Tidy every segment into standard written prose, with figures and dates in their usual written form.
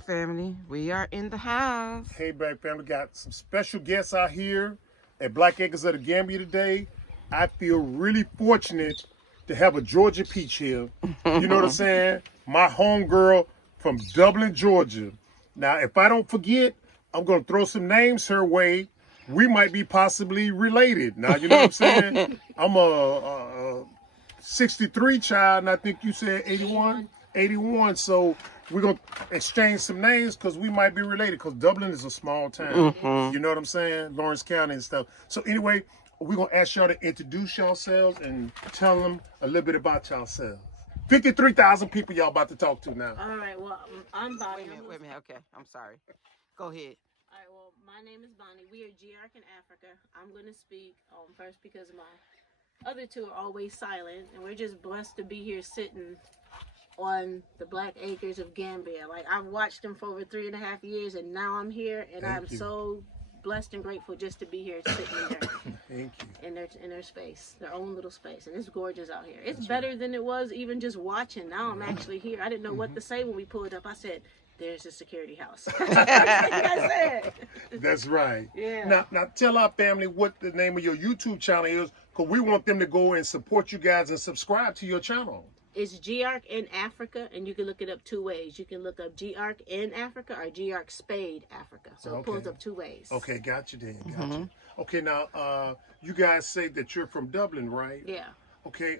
back, family. We are in the house. Hey, back family. Got some special guests out here at Black Acres of the Gambia today. I feel really fortunate to have a Georgia peach here. You know what I'm saying? My homegirl from Dublin, Georgia. Now, if I don't forget, I'm going to throw some names her way. We might be possibly related. Now, you know what I'm saying? I'm a 63 child, and I think you said 81? 81. So we're going to exchange some names because we might be related because Dublin is a small town. You know what I'm saying? Lawrence County and stuff. So anyway, we're going to ask y'all to introduce yourselves and tell them a little bit about yourselves. 53,000 people y'all about to talk to now. All right, well, I'm Bonnie. Wait a minute. Okay, I'm sorry. Go ahead. All right, well, my name is Bonnie. We are GARC in Africa. I'm going to speak first because my other two are always silent, and we're just blessed to be here sitting on the Black Acres of Gambia. Like, I've watched them for over 3.5 years, and now I'm here, and I'm so blessed and grateful just to be here sitting there. Thank you. In their space, their own little space, and it's gorgeous out here. It's better than it was even just watching. Now I'm actually here. I didn't know what to say when we pulled up. I said, "There's a security house." I said. That's right. Yeah. Now tell our family what the name of your YouTube channel is, because we want them to go and support you guys and subscribe to your channel. It's GARC in Africa, and you can look it up two ways. You can look up GARC in Africa or GARC Spade Africa. So it pulls up two ways. Okay, got you then. Got you. Okay, now you guys say that you're from Dublin, right? Yeah. Okay.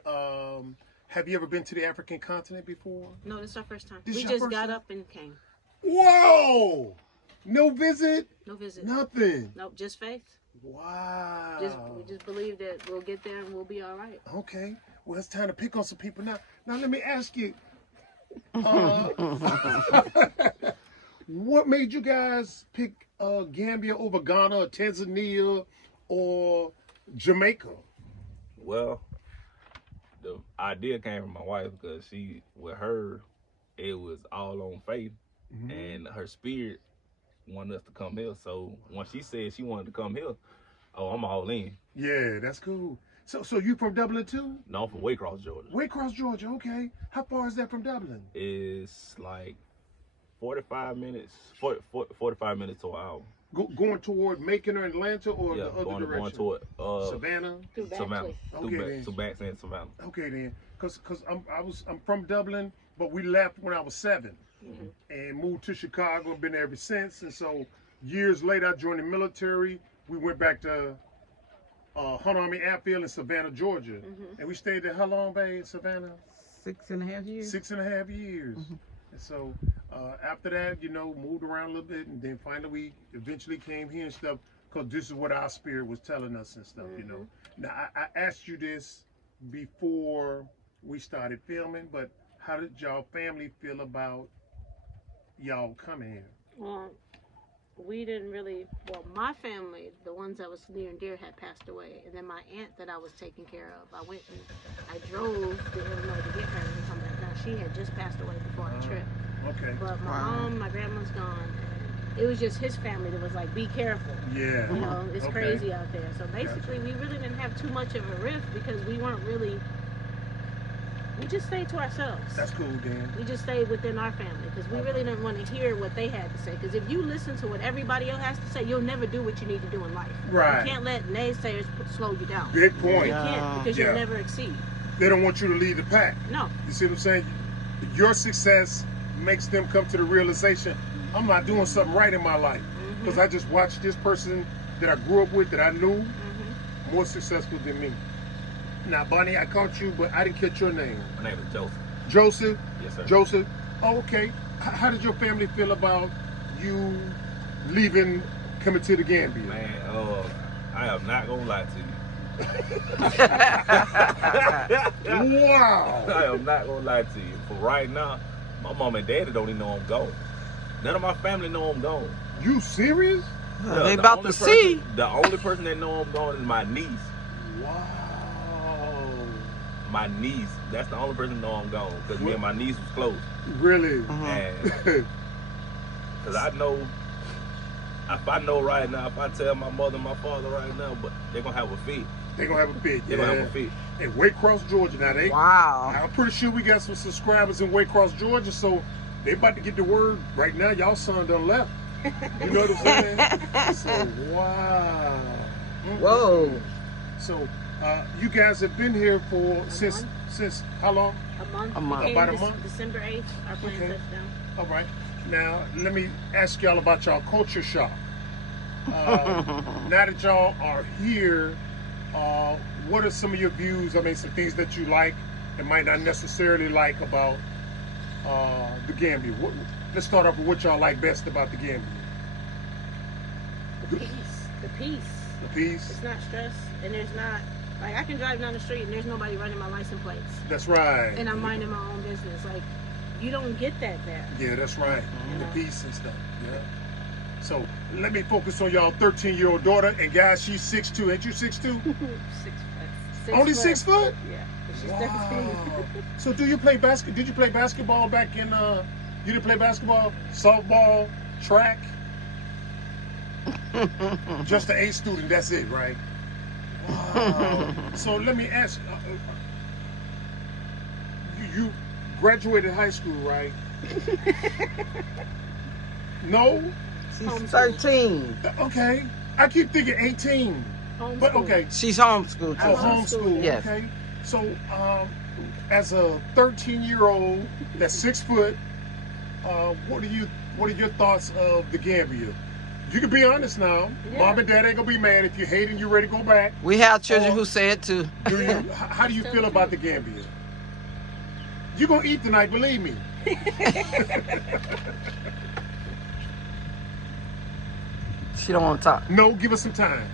Have you ever been to the African continent before? No, this is our first time. This We is your just first got time? up and came. Whoa! No visit? No visit. Nothing. Nope, just faith. Wow. We just believe that we'll get there and we'll be all right. Okay. Well, it's time to pick on some people now. Now, let me ask you. What made you guys pick Gambia over Ghana or Tanzania or Jamaica? Well, the idea came from my wife because with her, it was all on faith, and her spirit wanted us to come here. So when she said she wanted to come here, I'm all in. Yeah, that's cool. So you from Dublin too? No, I'm from Waycross, Georgia. Waycross, Georgia. Okay. How far is that from Dublin? It's like 45 minutes, 45 minutes to an hour. Going toward Macon or Atlanta or the other going direction? toward Savannah. Savannah. Okay, Two backs in Savannah. Okay then, cause I'm from Dublin, but we left when I was 7 and moved to Chicago and been there ever since. And so years later, I joined the military. We went back to Hunt Army Airfield in Savannah, Georgia, and we stayed there how long, babe? Savannah? 6.5 years. 6.5 years. And so after that, moved around a little bit, and then finally we eventually came here and stuff, because this is what our spirit was telling us and stuff, Now, I asked you this before we started filming, but how did y'all family feel about y'all coming here? Well, we didn't really, my family, the ones that was near and dear, had passed away. And then my aunt that I was taking care of, I went and I drove to Illinois to get her and come back down. She had just passed away before our trip. Okay. But my mom, my grandma's gone. And it was just his family that was like, be careful. Yeah. It's crazy out there. So basically, we really didn't have too much of a rift because we weren't really, we just stayed to ourselves. That's cool, Dan. We just stayed within our family because we really didn't want to hear what they had to say. Because if you listen to what everybody else has to say, you'll never do what you need to do in life. Right. You can't let naysayers slow you down. Big point. You can't because you'll never exceed. They don't want you to lead the pack. No. You see what I'm saying? Your success makes them come to the realization, I'm not doing something right in my life. Because I just watched this person that I grew up with, that I knew, more successful than me. Now, Bonnie, I caught you, but I didn't catch your name. My name is Joseph. Joseph? Yes, sir. Joseph. Oh, okay. How did your family feel about you leaving, coming to the Gambia? Man, I am not gonna lie to you. Wow. I am not gonna lie to you. For right now, my mom and daddy don't even know I'm gone. None of my family know I'm gone. You serious? They about to see. The only person that know I'm gone is my niece. Wow. My niece. That's the only person that know I'm gone. Because me and my niece was close. Really? Because I know, if I know right now, if I tell my mother and my father right now, but they're going to have a fit. They're going to have a fit, They're going to have a fit. In Waycross, Georgia. Now, Wow. I'm pretty sure we got some subscribers in Waycross, Georgia, so they about to get the word right now. Y'all son done left. You know what I'm saying? So wow. Whoa. So you guys have been here for since how long? A month. A month. We came About a month? December 8th, our plane Okay. touched down. All right. Now let me ask y'all about y'all culture shock. Now that y'all are here, what are some of your views? I mean, some things that you like and might not necessarily like about the Gambia. Let's start off with what y'all like best about the Gambia. The peace. The peace. The peace. It's not stress, and there's not, like, I can drive down the street and there's nobody running my license plates. That's right. And I'm minding my own business. Like, you don't get that there. Yeah, that's right. Yeah. The peace and stuff. Yeah. So let me focus on y'all 13-year-old daughter. And guys, she's 6'2". Ain't you 6'2"? 6 foot. Only 6 foot? Yeah. But she's Wow. So do you play basketball? Did you play basketball back in? You didn't play basketball, softball, track? Just an A student. That's it, right? Wow. So let me ask. You graduated high school, right? No. She's 13. Okay. I keep thinking 18. Homeschool. But okay. She's homeschooled. Oh, homeschooled. homeschool. Yes. Okay. So, as a 13-year-old that's 6 foot, what are your thoughts of the Gambia? You can be honest now. Yeah. Mom and Dad ain't gonna be mad if you hate and you ready to go back. We have children who say it too. Do you? How do you feel about the Gambia? You gonna eat tonight, believe me. She don't want to talk. No, give us some time.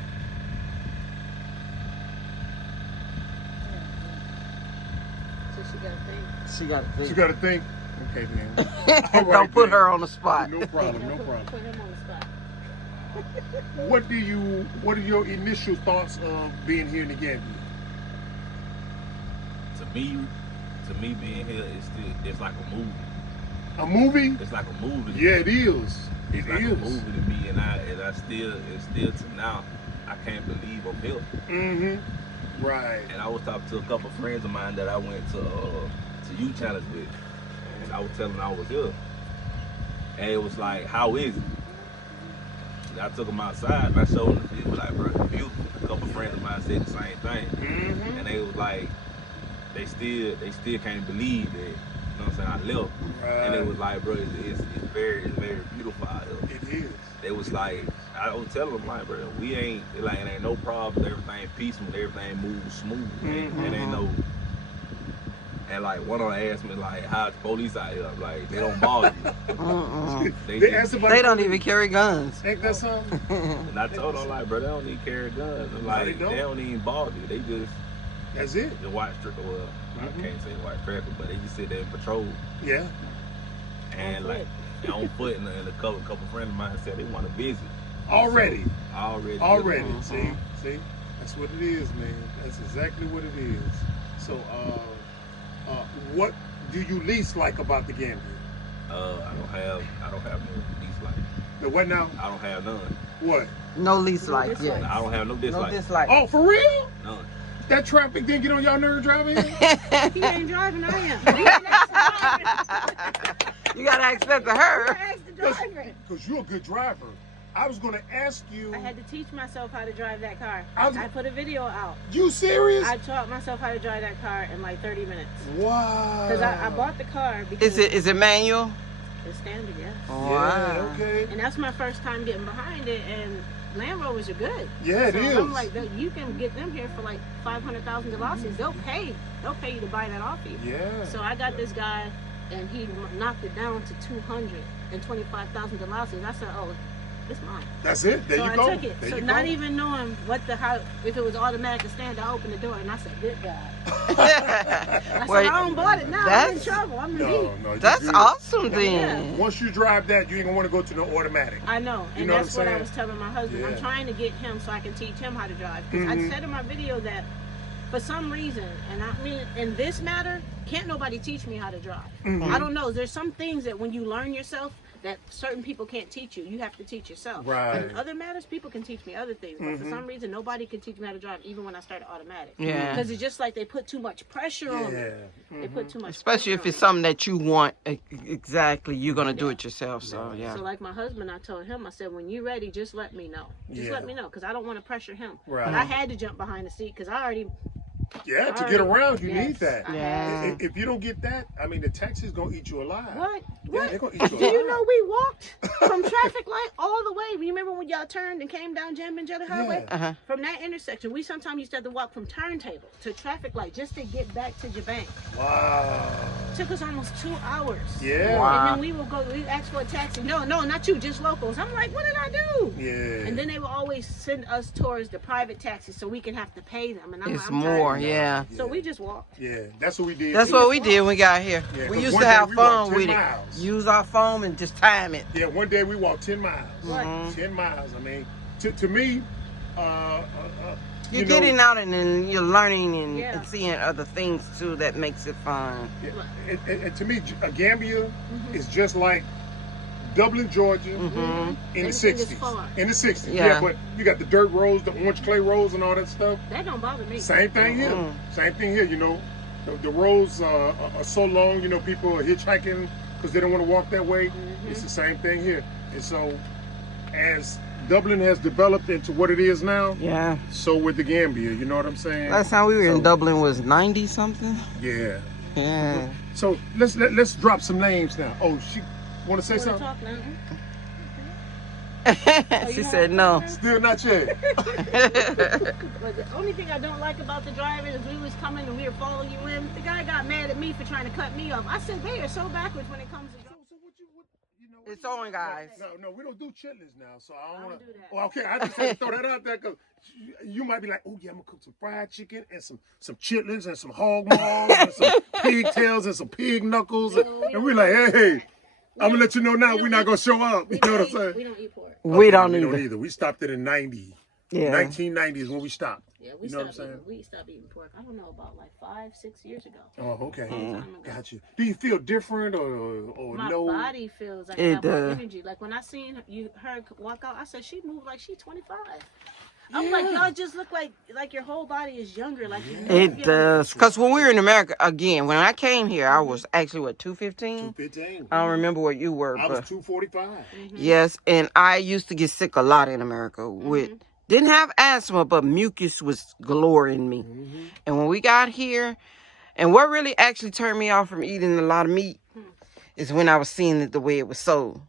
So she got to think. She got to You think. got to think. Okay, man. All right, Don't put then. her on the spot. No problem. No Put- problem. Put him on the spot. What are your initial thoughts of being here in the Gambia? To me being here is it's like a movie. A movie? It's like a movie. Yeah, it is. It's It like is. a movie to me, and I still to now I can't believe I'm here. Mm-hmm. Right. And I was talking to a couple friends of mine that I went to Youth Challenge with, and I was telling them I was here, and it was like, how is it? And I took them outside and I showed them. It was like, bro, it's beautiful. A couple friends of mine said the same thing, Mm-hmm. and they was like, they still can't believe that. You know what I'm saying? I left, and it was like, bro, it's very beautiful out here. It is. They was like, I was telling them, like, bro, we ain't, like, it ain't no problems, everything peaceful, everything moves smooth, Mhm. it ain't no, and like, one of them asked me, like, how's the police out here? I'm like, they don't bother you. Mm-mm. They just- asked about They don't even carry guns. Ain't that something? and I told them, like, bro, they don't need to carry guns. I'm like, they they don't. don't even bother you. They just That's it. watch, well, I can't say watch traffic, but they just sit there and patrol. Yeah. And On like, on foot, and a couple friends of mine said they want to visit. Already. So, already. Already. See? That's what it is, man. That's exactly what it is. So, what do you least like about the Gambia? I don't have no dislike. The what now? I don't have none. What? No least like, dislike. yeah. I don't have no No dislike. dislike. Oh, for real? None. That traffic didn't get on y'all nerve driving? He ain't driving, I am. You ain't asked You gotta expect the her. driver. Ask the driver. Because you're a good driver. I was going to ask you. I had to teach myself how to drive that car. I was- I put a video out. You serious? I taught myself how to drive that car in like 30 minutes. Wow. Because I bought the car because Is it manual? it's standard, yes. Yeah, okay. And that's my first time getting behind it, and Land Rovers are good. Yeah, it so is. I'm like, you can get them here for like $500,000. They'll pay you to buy that off you. Yeah. So I got this guy, and he knocked it down to $225,000. I said, oh, it's mine. That's it. There So you I go. took it. There So you not go. even knowing if it was automatic to stand, I opened the door and I said, good God. I said, Wait, I don't bought it now. I'm in trouble. I'm in No, deep. no. you That's good. awesome then. Once you drive that, you ain't gonna want to go to no automatic. I know, You and know what that's I'm what I saying? was telling my husband. Yeah. I'm trying to get him so I can teach him how to drive. Because I said in my video that for some reason, and I mean in this matter, can't nobody teach me how to drive. I don't know. There's some things that when you learn yourself, that certain people can't teach you. You have to teach yourself. Right. But in other matters, people can teach me other things. But for some reason, nobody can teach me how to drive, even when I started automatic. Yeah. Because it's just like they put too much pressure on me. They put too much Especially if pressure it's on something that you want exactly, you're going to do it yourself. So, me. yeah. So like my husband, I told him, I said, when you're ready, just let me know. Just let me know, because I don't want to pressure him. Right. But I had to jump behind the seat because I already... Yeah, to get around, you Yes, need that. Yeah. If you don't get that, I mean, the taxi's going to eat you alive. What? Yeah, What? they're going to eat you alive. Do you know we walked from traffic light all the way? You remember when y'all turned and came down Gambia Jelly Highway? Yeah. From that intersection, we sometimes used to have to walk from turntable to traffic light just to get back to Japan. Wow. Took us almost 2 hours. Yeah. Wow. And then we asked for a taxi. No, not you, just locals. I'm like, what did I do? Yeah. And then they will always send us towards the private taxis so we can have to pay them. And I'm It's like, more, tired. yeah. So we just walked. Yeah, that's what we did. That's too. what we did when we got here. Yeah, We 'cause used one to day have we walked fun 10 with miles. it. Use our phone and just time it. Yeah, one day we walked 10 miles. What? 10 miles. I mean, to me, You're you know, getting out and then you're learning and, Yeah. and seeing other things too that makes it fun. yeah, and to me, Gambia is just like Dublin, Georgia, in the Everything is 60s. far. In the 60s, Yeah. yeah, but you got the dirt roads, the orange clay roads, and all that stuff. That don't bother me. Same thing here. Same thing here, you know. The roads are so long, you know, people are hitchhiking because they don't want to walk that way. It's the same thing here. And so, as Dublin has developed into what it is now, Yeah. so with the Gambia, you know what I'm saying? Last time we were in So- Dublin was 90 something. Yeah. Yeah. So let's drop some names now. Oh, she want to say You wanna something? talk now? She said no. Still not yet. But the only thing I don't like about the driver is we was coming and we were following you in. The guy got mad at me for trying to cut me off. I said they are so backwards when it comes to driving. It's on, guys. No, we don't do chitlins now, so I don't want do to. that. Oh, okay, I just had to throw that out there because you might be like, oh yeah, I'm gonna cook some fried chicken and some chitlins and some hog maws and some pigtails and some pig knuckles, and we're like, hey, I'm gonna let you know now we're not gonna show up. You know what I'm saying? We don't eat pork. We don't we either. don't either. We stopped it in 90. Yeah. 1990 is when we stopped. Yeah, we You know what I'm stopped saying? eating. We stopped eating pork. I don't know, about like 5-6 years ago. Oh, okay. Time ago. Got you. Do you feel different or My no? body feels like I It have more does. energy. Like when I seen her walk out, I said she moved like she's 25. I'm like, y'all just look like your whole body is younger. Like you It does. Because when we were in America, again, when I came here, I was actually, what, 215? 215. I don't remember what you were, I was but 245. yes. And I used to get sick a lot in America with, didn't have asthma, but mucus was galore in me. And when we got here, and what really actually turned me off from eating a lot of meat is when I was seeing it the way it was sold.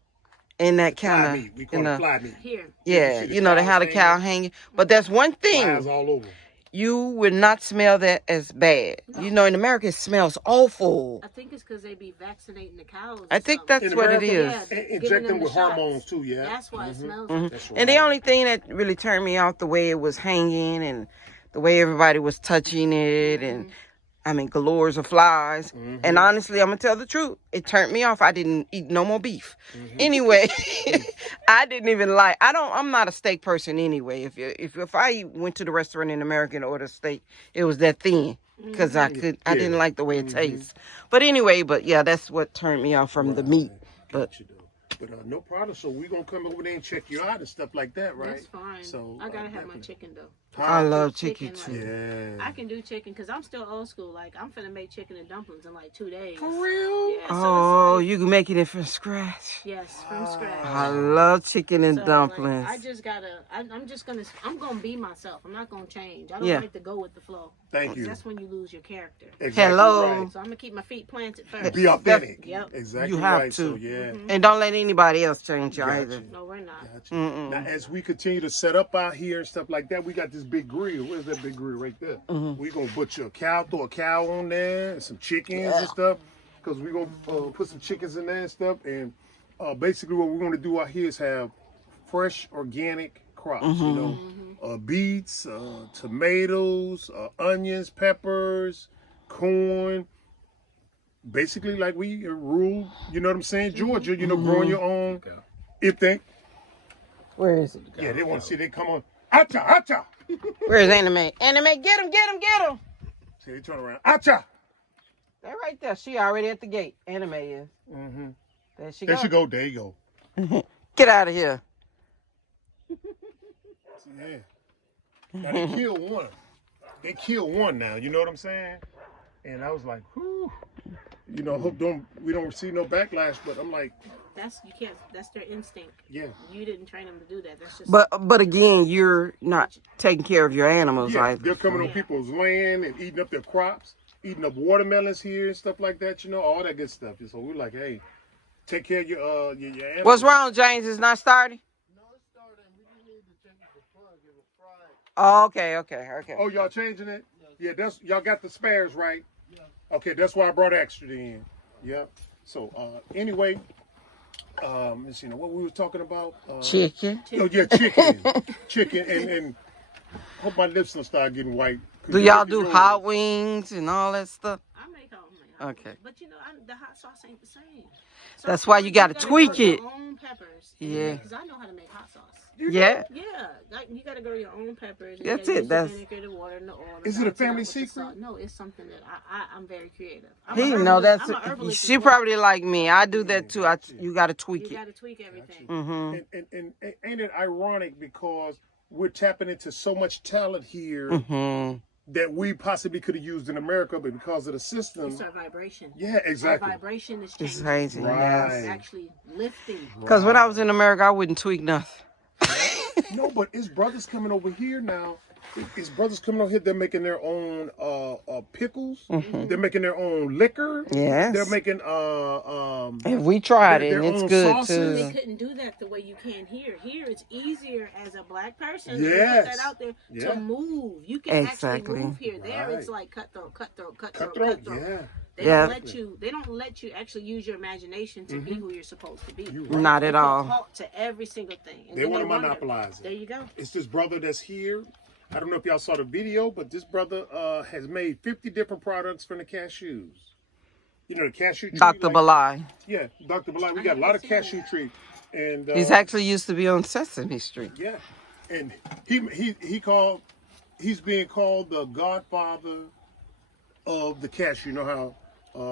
In that Fly kind meat. We of, call it fly meat. Here. yeah, see the you know, they cows had a cow hanging? hanging. But that's one thing. Flies all over. You would not smell that as bad. You know, in America, it smells awful. I think it's because they be vaccinating the cows. I think something. that's In what it America, is. Yeah, And giving inject them the with shots. hormones too, yeah. That's why it smells like That's And the only thing that really turned me off the way it was hanging and the way everybody was touching it and I mean galores of flies. And honestly, I'm gonna tell the truth. It turned me off. I didn't eat no more beef. Anyway, I didn't even like I'm not a steak person anyway. If I went to the restaurant in America and ordered steak, it was that thin. Because I didn't like the way it tastes. But anyway, yeah, that's what turned me off from the meat. But But no problem. So we're gonna come over there and check you out and stuff like that, right? That's fine. So I gotta have my definitely. chicken though. I love Chicken, chicken like, too. Yeah. I can do chicken because I'm still old school. Like I'm finna make chicken and dumplings in like 2 days. For real? Yeah. Oh, So it's you can make it from scratch. yes, from scratch. I love chicken and So, dumplings. Like, I just gotta. I'm gonna be myself. I'm not gonna change. I don't Yeah. like to go with the flow. Thank 'Cause you. That's when you lose your character. Exactly Hello. right. So I'm gonna keep my feet planted first. Be authentic. Yep. Exactly You have right. to. So yeah. And don't let anybody else change you Gotcha. either. No, we're not. Gotcha. Now, as we continue to set up out here and stuff like that, we got this big grill. Where's that big grill right there? We're going to butcher a cow, throw a cow on there, and some chickens and stuff. Because we're going to put some chickens in there and stuff. And basically what we're going to do out here is have fresh, organic crops. You know, beets, tomatoes, onions, peppers, corn. Basically like we rule, you know what I'm saying, Georgia, you know, growing your own. If they, Where is it? yeah, they want to see they come on. Acha, acha. Where's Anime? Anime, get him, get him, get him. See, they turn around. Acha. They're right there. She already at the gate. Anime is. There she There go. she go. There you go. Get out of here. Yeah. Now they killed one. They killed one now. You know what I'm saying? And I was like, whew. You know, hope we don't see no backlash. But I'm like, that's their instinct. yeah. You didn't train them to do that. That's just. But again, you're not taking care of your animals Yeah, either. they're coming on people's land and eating up their crops, eating up watermelons here and stuff like that. You know, all that good stuff. So we're like, hey, take care of your animals. What's wrong, James? It's not starting? No, it's starting. We just need to change the plug. It was fried. Oh, okay. Oh, y'all changing it? Yeah, that's y'all got the spares right. Yeah. Okay, that's why I brought extra in. Yeah. So anyway, let's see, what we were talking about. Chicken. Oh yeah, chicken, and hope my lips don't start getting white. Do y'all do hot wings and all that stuff? I make all my hot Okay. wings, but you know, the hot sauce ain't the same. That's why you gotta tweak grow it. your own peppers. Yeah. Because I know how to make hot sauce. Yeah. Yeah, you gotta grow your own peppers. And That's you gotta it, use that's- the vinegar, the water, and the oil. Is it a family secret? No, it's something that I'm very creative. He know that's. I'm a herbalist She as well. probably like me. I do that too. You gotta tweak You it. gotta tweak everything. Mm-hmm. And ain't it ironic because we're tapping into so much talent here Mm-hmm. that we possibly could have used in America, but because of the system. It's our vibration. Yeah, exactly. Our vibration is It's changing. crazy. Right. It's actually lifting. Because when I was in America, I wouldn't tweak nothing. No, but his brothers coming over here now. His brothers coming over here. They're making their own pickles. They're making their own liquor. Yes. They're making If we tried it, their and it's own good sauces. They too. couldn't do that the way you can here. Here, it's easier as a black person Yes. to put that out there Yeah. to move. You can Exactly. actually move here. There, it's Right. like cutthroat. Cutthroat. Yeah. They Yeah. don't let you actually use your imagination to be who you're supposed to be. Not at all. Talk to every single thing. And They then want to wonder. monopolize There it. you go. It's this brother that's here. I don't know if y'all saw the video, but this brother has made 50 different products from the cashews. You know, the cashew tree. Dr. like- Balai. Yeah, Dr. Balai. We got a lot of cashew tree. And He's actually used to be on Sesame Street. yeah. And he's being called the godfather of the cashew. You know how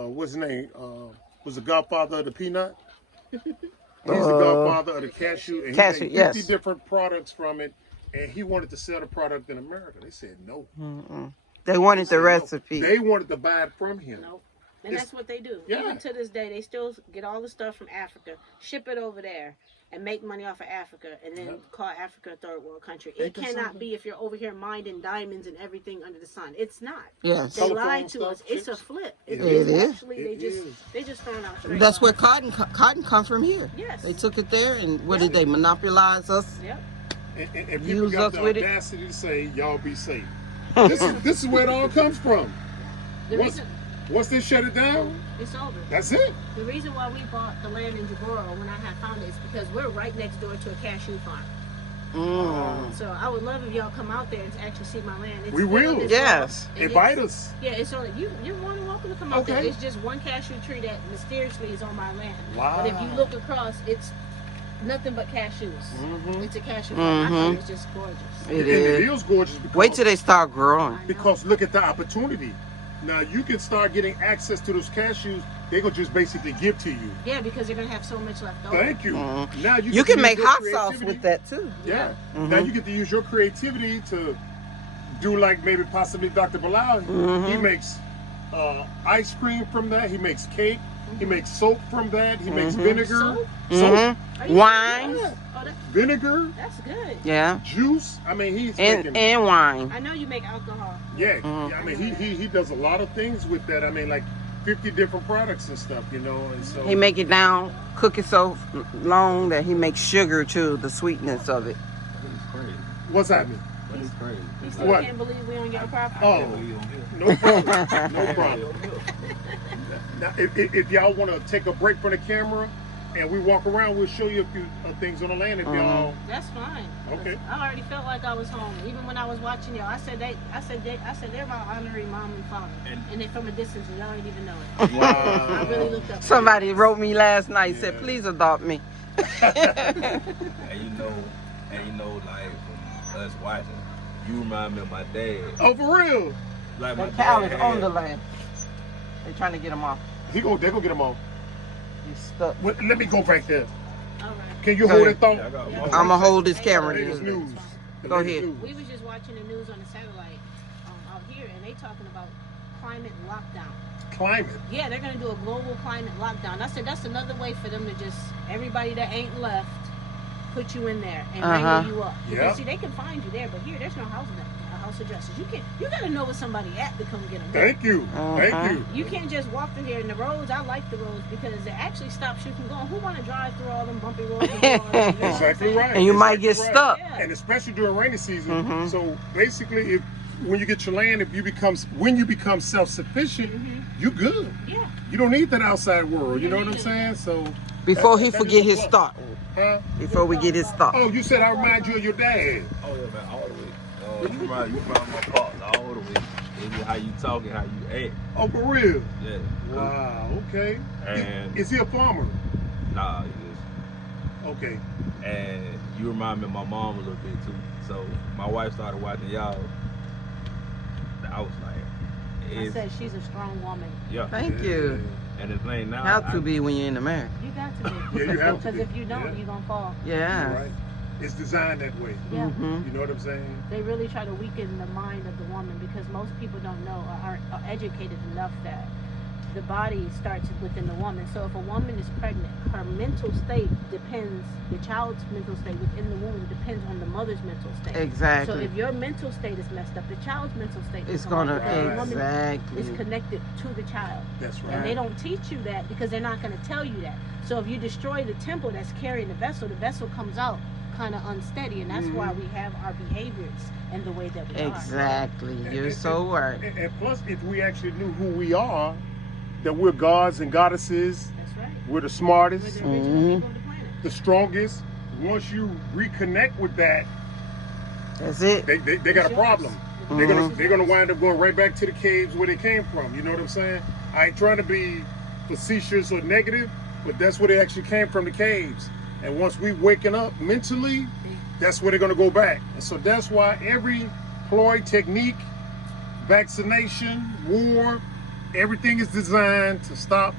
what's his name? Was the godfather of the peanut? He's the godfather of the cashew, and he Cashew, made 50 yes. different products from it, and he wanted to sell the product in America. They said no. They wanted the No. recipe. They wanted to buy it from him. Nope. And that's what they do. Yeah. Even to this day, they still get all the stuff from Africa, ship it over there, and make money off of Africa, and then call Africa a third world country. It cannot be if you're over here minding diamonds and everything under the sun. It's not. Yes. They Colorful lied to stuff, us. It's a chips. flip. It is. Actually, It is. they just throwing out straight That's where lies. cotton come from here. Yes. They took it there, and what did they monopolize us? Yep. And people Use got us the with it. audacity to say, "Y'all be safe." This is where it all comes from. The Once, reason once they shut it down, it's over. that's it. The reason why we bought the land in Jaboro when I had found it is because we're right next door to a cashew farm. So I would love if y'all come out there and actually see my land. It's We still will. this Yes. road. And Invite it's- us. Yeah, it's on. You're more than welcome to come out there. Okay. It's just one cashew tree that mysteriously is on my land. Wow. But if you look across, it's nothing but cashews. It's a cashew farm. I thought it was just gorgeous. It And is. it is gorgeous because, Wait till they start growing. I know. because look at the opportunity. Now you can start getting access to those cashews. They're gonna just basically give to you. Yeah, because they're gonna have so much left over. Thank you. Now You get can to make use your hot sauce creativity. with that too. Yeah. Now you get to use your creativity to do like maybe possibly Dr. Bilal. He makes ice cream from that. He makes cake. He makes soap from that. He makes vinegar. Soap. Are you Wine. serious? Oh, Vinegar. that's good. Yeah. Juice. I mean, he's making. And wine. I know you make alcohol. Yeah. I mean, he does a lot of things with that. I mean, like 50 different products and stuff, you know. And so He make it down, cook it so long that he makes sugar too, the sweetness of it. But it's crazy. what's happening? But it's crazy. You still What? can't believe we on your property. Oh, We on here. no problem. No problem. We on here. Now, if y'all want to take a break from the camera and we walk around, we'll show you a few things on the land. If y'all, That's fine. Okay. I already felt like I was home. Even when I was watching y'all, I said they're about honoring mom and father, and they from a distance, and y'all didn't even know it. wow. I really looked up. Somebody wrote me last night, said, Yeah. please adopt me. And you know, like from us watching, you remind me of my dad. Oh, for real? Like my That cow dad is on the had, land. They trying to get him off. They gonna get them all. You stuck. Well, let me go back there. All right. Can you Go hold ahead. that thought? Yeah, I got Yeah. one. I'm going to hold this The camera. latest Here. news. The Go latest ahead. news. We was just watching the news on the satellite out here, and they talking about climate lockdown. Climate. Yeah, they're gonna do a global climate lockdown. I said that's another way for them to just everybody that ain't left put you in there and wrangle you up. Because Yep. see, they can find you there, but here there's no house addresses. You gotta know where somebody at to come get them. Thank you. Thank you. You can't just walk through here. And the roads, I like the roads because it actually stops you from going. Who want to drive through all them bumpy roads? And do all that, you know what I'm Exactly saying? right. And you might Exactly get right. stuck. Yeah. And especially during rainy season. Mhm. So basically, when you get your land, when you become self-sufficient, you good. Yeah. You don't need that outside world. You You know what don't I'm need saying? So Before that- he that forget is a his plus. thought. Huh? Before we get his thought. Oh, you said I remind you of your dad. Oh yeah, man, all the way. You remind my pops all the way. It's how you talk and how you act. Oh, for real? Yeah. Wow. Okay. And Is he a farmer? nah, you just Okay. and you remind me of my mom a little bit too. So my wife started watching y'all. I was like, I said she's a strong woman. yeah. Thank you. And the thing now, How to be when you're in the marriage. You got to be. Yeah, you have to Because be. if you don't, Yeah. you're gonna fall. Yeah. Right. It's designed that way. Yeah. Mhm. You know what I'm saying? They really try to weaken the mind of the woman because most people don't know or aren't educated enough that the body starts within the woman. So if a woman is pregnant, her mental state depends, the child's mental state within the womb depends on the mother's mental state. Exactly. So if your mental state is messed up, the child's mental state It's is going to, because the woman exactly. is connected to the child. That's right. And they don't teach you that because they're not going to tell you that. So if you destroy the temple that's carrying the vessel comes out kind of unsteady, and that's why we have our behaviors and the way that we are. Exactly. You're so right. And plus, if we actually knew who we are, that we're gods and goddesses, That's right. we're the We're smartest, the original Mhm. people of the planet. the strongest. Once you reconnect with that, That's it. they got a It's yours. problem. Mhm. They're gonna wind up going right back to the caves where they came from. You know what I'm saying? I ain't trying to be facetious or negative, but that's where they actually came from, the caves. And once we waking up mentally, that's where they're gonna go back. And so that's why every ploy, technique, vaccination, war, everything is designed to stop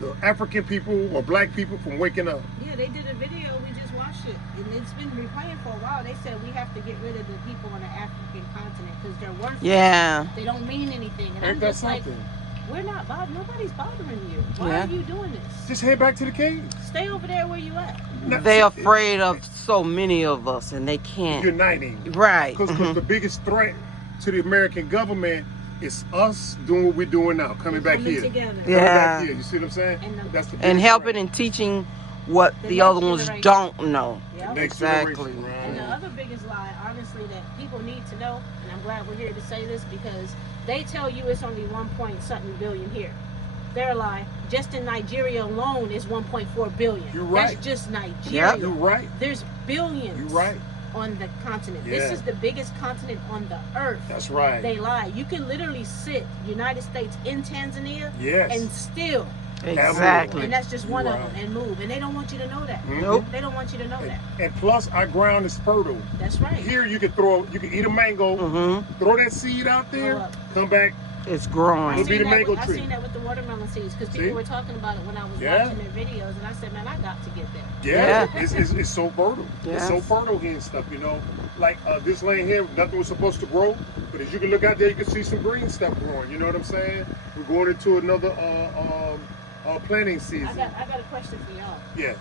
the African people or black people from waking up. Yeah, they did a video. We just watched it, and it's been replaying for a while. They said we have to get rid of the people on the African continent because they're worthless. Yeah. They don't mean anything. And I'm Ain't that just like, something? we're not bothering. Nobody's bothering you. Why Yeah. are you doing this? Just head back to the caves. Stay over there where you at. They're afraid of so many of us and they can't. Uniting. Right. Because Mhm. the biggest threat to the American government is us doing what we're doing now, coming back Coming here. together. Coming Yeah. back here. You see what I'm saying? And the- That's the And biggest helping threat. and teaching what The the next other ones generation. don't know. Yep. Next Exactly. generation, right. And the other biggest lie, honestly, that people need to know, and I'm glad we're here to say this because they tell you it's only 1 point something billion here. Their lie, just in Nigeria alone is 1.4 billion. You're right. That's just Nigeria. You're right. There's billions You're right. on the continent. Yeah. This is the biggest continent on the earth. That's right. They lie. You can literally sit United States in Tanzania Yes. and still, Exactly. and that's just one You're of them, right. and move. And they don't want you to know that. Mhm. Nope. They don't want you to know that. And plus, our ground is fertile. That's right. Here, you can eat a mango, Mm-hmm. throw that seed out there, Grow up. come back. It's I growing. It'll be seen, the that mango with, I tree. seen that with the watermelon seeds because See? people were talking about it when I was Yeah. watching their videos, and I said, man, I got to get there. Yeah, Yeah. It's so fertile. It's so Yes. fertile here and stuff, you know. Like this land here, nothing was supposed to grow, but as you can look out there, you can see some green stuff growing. You know what I'm saying? We're going into another planting season. I got a question for y'all. Yeah.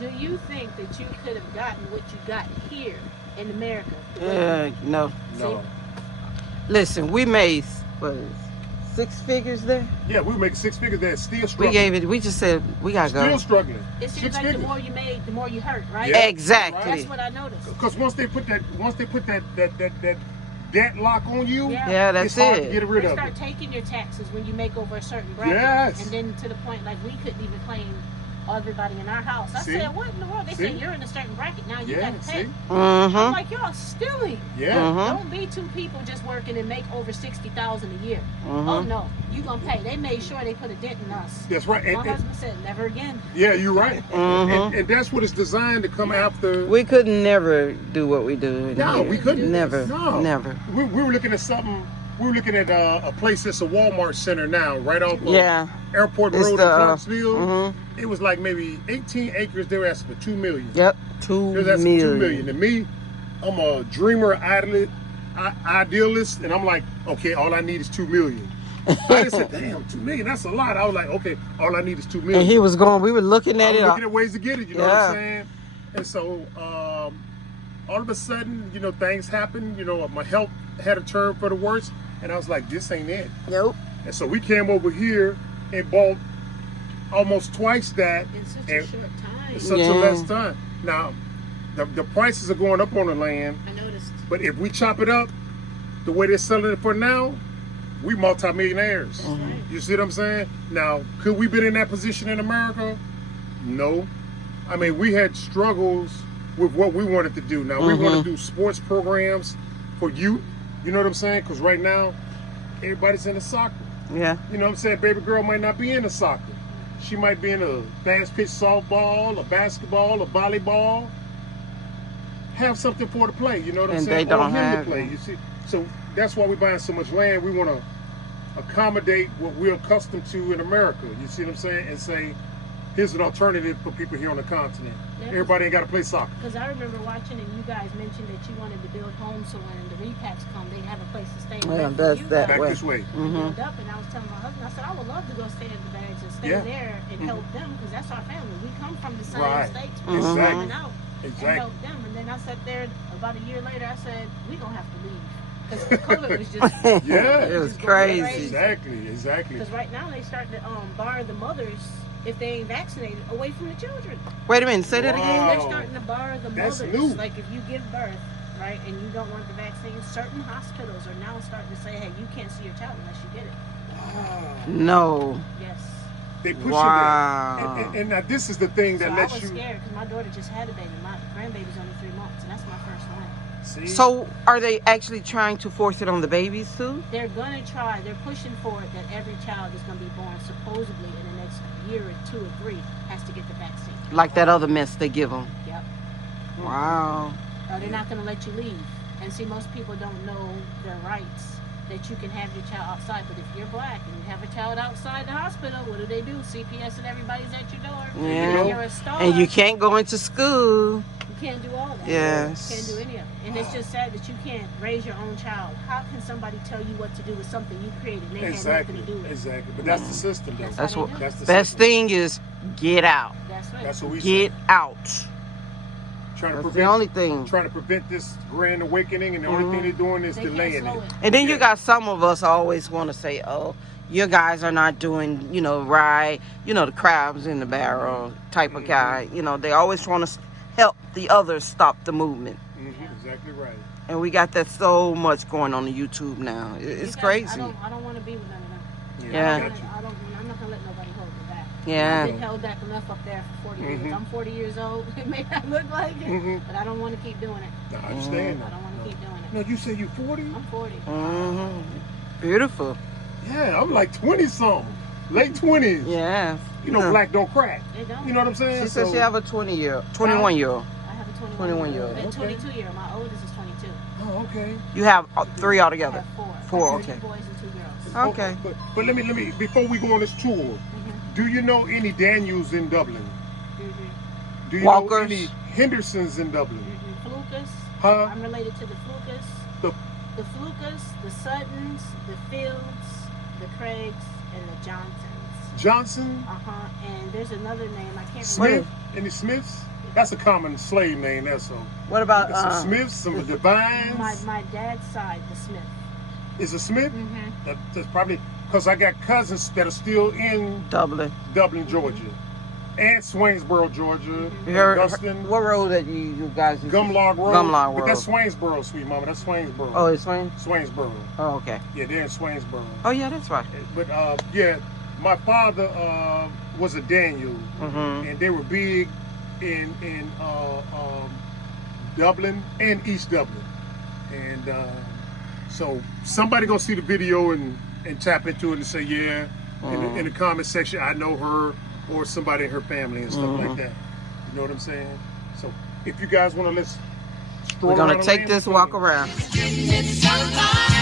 Do you think that you could have gotten what you got here in America? No. No. Listen, we made what, 6 figures there. Yeah, we were making 6 figures there, still We struggling. gave it. We just said we gotta Still go. struggling. It seems 6 like the figures. more you made, the more you hurt, right? Yeah. Exactly. That's what I noticed. Because once they put that debt lock on you, Yeah. Yeah, it's that's hard to it. get rid They of start it. taking your taxes when you make over a certain bracket. Yes. And then to the point, like, we couldn't even claim everybody in our house. I See? said, what in the world? They See? said, you're in a certain bracket. Now you Yeah, got to pay. see? I'm Mm-hmm. like, y'all stealing. Yeah. Mhm. Don't be 2 people just working and make over 60,000 a year. Mhm. Oh no, you gonna pay. They made sure they put a dent in us. That's right. My And, husband said, never again. yeah, you're right. Mhm. And that's what it's designed to come after. We could never do what we do. No, here. we couldn't. Never. No. Never. We were looking at something we're looking at a place that's a Walmart center now, right off of Yeah. Airport It's Road in the, Clarksville. Mm-hmm. It was like maybe 18 acres. They were asking for $2 million. Yep. They 2 was asking for $2 million. million. And me, I'm a dreamer, idealist, and I'm like, okay, all I need is $2 million. I just said, damn, $2 million, that's a lot. I was like, okay, all I need is $2 million. And he was going. We were looking at I was it. looking at ways to get it. You know what Yeah. I'm saying? And so, all of a sudden, you know, things happened. You know, my health had a turn for the worse, and I was like, this ain't it. Nope. And so we came over here and bought almost twice that In such a and short time. in such a Yeah. less time. Now, the prices are going up on the land, I noticed. but if we chop it up the way they're selling it for now, we multimillionaires. That's right. You see what I'm saying? Now, could we been in that position in America? No. I mean, we had struggles with what we wanted to do. Now, we want to do sports programs for youth. You know what I'm saying? Because right now, everybody's into soccer. Yeah. You know what I'm saying? Baby girl might not be into soccer. She might be in a fast pitch softball, a basketball, a volleyball. Have something for her to play, you know what I'm And saying? they don't or him have to play. it. You see, so that's why we're buying so much land. We want to accommodate what we're accustomed to in America. You see what I'm saying? And say, here's an alternative for people here on the continent. Yeah. Everybody ain't got to play soccer. Because I remember watching, and you guys mentioned that you wanted to build homes so when the repacks come, they have a place to stay. Yeah, And that's you that Back way. this way. Mm-hmm. build up, and I was telling my husband, I said, I would love to go stay in the bags and stay Yeah. there and help them because that's our family. We come from the same Right. states. Mhm. We're Exactly. coming out and Exactly. help them. And then I sat there about a year later. I said, we gonna have to leave because COVID was just Yeah. It was just going crazy. Exactly. Because right now they starting to bar the mothers if they ain't vaccinated away from the children. Wait a minute. Say that Wow. again. They're starting to bar the That's mothers. new. Like if you give birth, right, and you don't want the vaccine, certain hospitals are now starting to say, hey, you can't see your child unless you get it. No. Yes. They push Wow. it there. And now this is the thing that So I lets was you scared because my daughter just had a baby. My grandbaby's only 3 months, and that's my first one. see. So, are they actually trying to force it on the babies too? They're gonna try. They're pushing for it that every child is gonna be born supposedly in the next year or 2 or 3 has to get the vaccine. Like that other mess they give them. Yep. Wow. Or they're not gonna let you leave. And see, most people don't know their rights. That you can have your child outside, but if you're black and you have a child outside the hospital, what do? CPS and everybody's at your door. Yeah. And you're a star. And you can't go into school. You can't do all that. Yes. You can't do any of it. And it's just sad that you can't raise your own child. How can somebody tell you what to do with something you created and they Exactly. had nothing to do with it? Exactly. But that's the system, though. That's how what. they do. That's the Best system. thing is get out. That's right. That's what we Get say. out. Trying to That's the prevent only thing. trying to prevent this grand awakening, and the only thing they're doing is They can't delaying slow it. it. And then you Yeah. got some of us always want to say, "Oh, you guys are not doing, right. The crabs in the barrel type of guy. They always want to help the others stop the movement. Exactly right. And we got that so much going on the YouTube now. It's You guys- crazy. I don't want to be with none of them. Yeah. I got you. I'm not gonna let nobody hold me back. Yeah. I've been held back enough up there for 40 years. I'm 40 years old. It may not look like it, but I don't want to keep doing it. No, I understand. I don't want to keep doing it. No, you say you 40? I'm 40. hmm Beautiful. Yeah, I'm like 20 something, late 20s. Yeah. Black don't crack. They don't. You know what I'm saying? She says she have a 21-year-old. I have a 21-year-old. And Okay. 22-year-old. My oldest is 22. Oh, okay. You have 3 I altogether. have 4. Four, I have okay. 2 boys and 2 girls. Okay. But let me before we go on this tour, do you know any Daniels in Dublin? Do you know Walkers? any Hendersons in Dublin? Flukas. Huh? I'm related to the Flukas. The Flukas, the Suttons, the Fields, the Craigs, and the Johnsons. Johnson? And there's another name I can't Smith? remember. Any Smiths? That's a common slave name, that's so. What about Some Smiths, some Devines. My dad's side, the Smith. Is a Smith? Mm-hmm. That's probably because I got cousins that are still in Dublin? Dublin, Georgia, and Swainsboro, Georgia, You and heard, Augustine, what road that you guys used to- Gumlog Road. Gumlog But Road. that's Swainsboro, sweet mama. That's Swainsboro. Oh, it's Swain? Swainsboro. Oh, okay. Yeah, they're in Swainsboro. Oh, yeah, that's right. But yeah, my father was a Daniel, Mm-hmm. and they were big in Dublin and East Dublin, and so somebody gonna see the video and tap into it and say, yeah, in the comment section, I know her or somebody in her family and stuff like that. You know what I'm saying? So if you guys want to, let's stroll We're going around to the take land this with walk me. around. It's so fine.